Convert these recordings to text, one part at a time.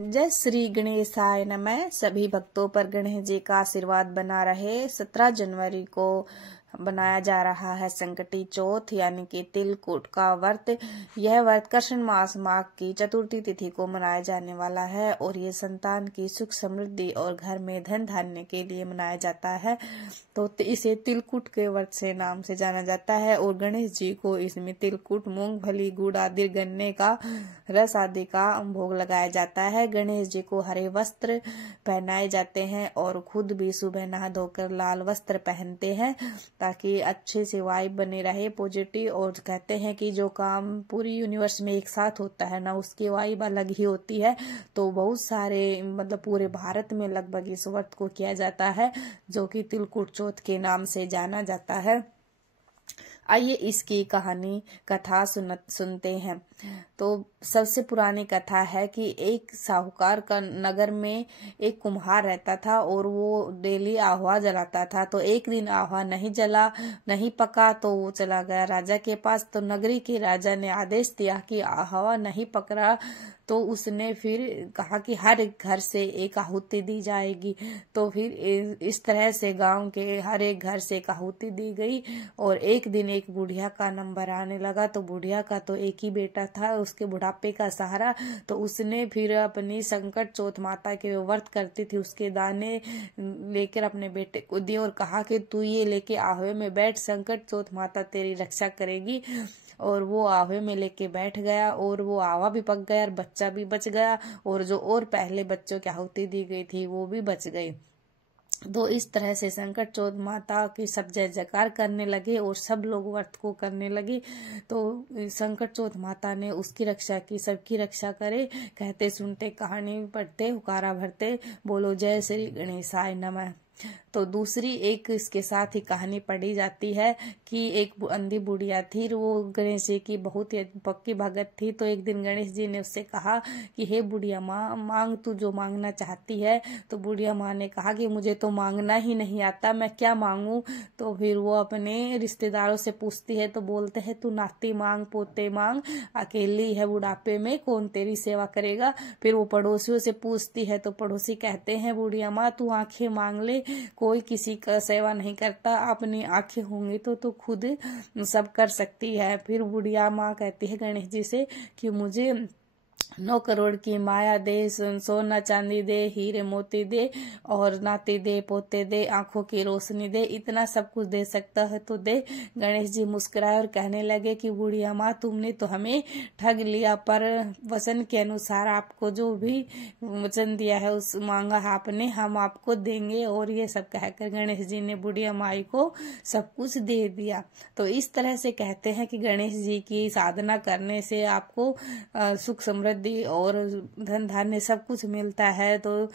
जय श्री गणेशाय नमः। सभी भक्तों पर गणेश जी का आशीर्वाद बना रहे। 17 जनवरी को बनाया जा रहा है संकटी चौथ यानी कि तिलकुट का व्रत। यह व्रत कृष्ण मास माघ की चतुर्थी तिथि को मनाया जाने वाला है और ये संतान की सुख समृद्धि और घर में धन धान्य के लिए मनाया जाता है। तो इसे तिलकुट के व्रत से नाम से जाना जाता है और गणेश जी को इसमें तिलकुट, मूंगफली, गुड़ आदि, गन्ने का रस आदि का भोग लगाया जाता है। गणेश जी को हरे वस्त्र पहनाए जाते हैं और खुद भी सुबह नहा धोकर लाल वस्त्र पहनते हैं ताकि अच्छे से वाइब बने रहे, पॉजिटिव। और कहते हैं कि जो काम पूरी यूनिवर्स में एक साथ होता है ना, उसकी वाइब अलग ही होती है। तो बहुत सारे पूरे भारत में लगभग इस व्रत को किया जाता है जो कि तिलकुट चौथ के नाम से जाना जाता है। आइए इसकी कहानी कथा सुनते हैं। तो सबसे पुरानी कथा है कि एक साहूकार का नगर में एक कुम्हार रहता था और वो डेली आहुआ जलाता था। तो एक दिन आहुआ नहीं जला, नहीं पका तो वो चला गया राजा के पास। तो नगरी के राजा ने आदेश दिया कि आहुआ नहीं पक रहा, तो उसने फिर कहा कि हर एक घर से एक आहुति दी जाएगी। तो फिर इस तरह से गांव के हर एक घर से एक आहुति दी गई और एक दिन एक बुढ़िया का नंबर आने लगा। तो बुढ़िया का तो एक ही बेटा था, उसके बुढ़ापे का सहारा। तो उसने फिर अपनी संकट चौथ माता के व्रत करती थी, उसके दाने लेकर अपने बेटे को दिए और कहा कि तू ये लेके आहुए में बैठ, संकट चौथ माता तेरी रक्षा करेगी। और वो आहुए में लेके बैठ गया और वो आवा भी पक गया और बच्चा भी बच गया और जो और पहले बच्चों की आहुति दी गई थी वो भी बच गई। तो इस तरह से संकट चौथ माता की सब जय जयकार करने लगे और सब लोग व्रत को करने लगे। तो संकट चौथ माता ने उसकी रक्षा की, सबकी रक्षा करे। कहते सुनते, कहानी पढ़ते, हुकारा भरते, बोलो जय श्री गणेशाय नमः। तो दूसरी एक इसके साथ ही कहानी पढ़ी जाती है कि एक अंधी बुढ़िया थी, वो गणेश जी की बहुत ही पक्की भगत थी। तो एक दिन गणेश जी ने उससे कहा कि हे बुढ़िया माँ, मांग तू जो मांगना चाहती है। तो बुढ़िया माँ ने कहा कि मुझे तो मांगना ही नहीं आता, मैं क्या मांगू। तो फिर वो अपने रिश्तेदारों से पूछती है तो बोलते हैं तू नाती मांग, पोते मांग, अकेली है बुढ़ापे में, कौन तेरी सेवा करेगा। फिर वो पड़ोसियों से पूछती है तो पड़ोसी कहते हैं बुढ़िया माँ तू आंखें मांग ले, कोई किसी का सेवा नहीं करता, अपनी आंखें होंगी तो खुद सब कर सकती है। फिर बुढ़िया माँ कहती है गणेश जी से कि मुझे 9 करोड़ की माया दे, सोना चांदी दे, हीरे मोती दे और नाती दे, पोते दे, आंखों की रोशनी दे, इतना सब कुछ दे सकता है तो दे। गणेश जी मुस्कुराए और कहने लगे कि बुढ़िया माँ तुमने तो हमें ठग लिया, पर वचन के अनुसार आपको जो भी वचन दिया है उस मांगा आपने, हम आपको देंगे। और ये सब कहकर गणेश जी ने बुढ़िया माई को सब कुछ दे दिया। तो इस तरह से कहते हैं कि गणेश जी की साधना करने से आपको सुख समृद्धि और धन धान्य सब कुछ मिलता है। तो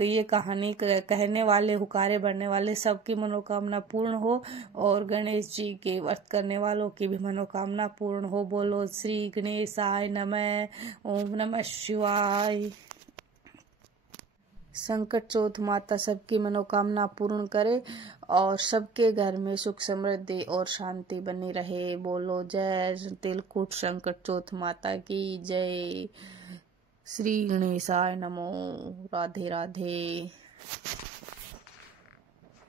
ये कहानी कहने वाले, हुकारे भरने वाले सबकी मनोकामना पूर्ण हो और गणेश जी के व्रत करने वालों की भी मनोकामना पूर्ण हो। बोलो श्री गणेशाय नमः। ओम नमः शिवाय। संकट चौथ माता सबकी मनोकामना पूर्ण करे और सबके घर में सुख समृद्धि और शांति बनी रहे। बोलो जय तिलकुट संकट चौथ माता की जय। श्री गणेशाय नमो। राधे राधे।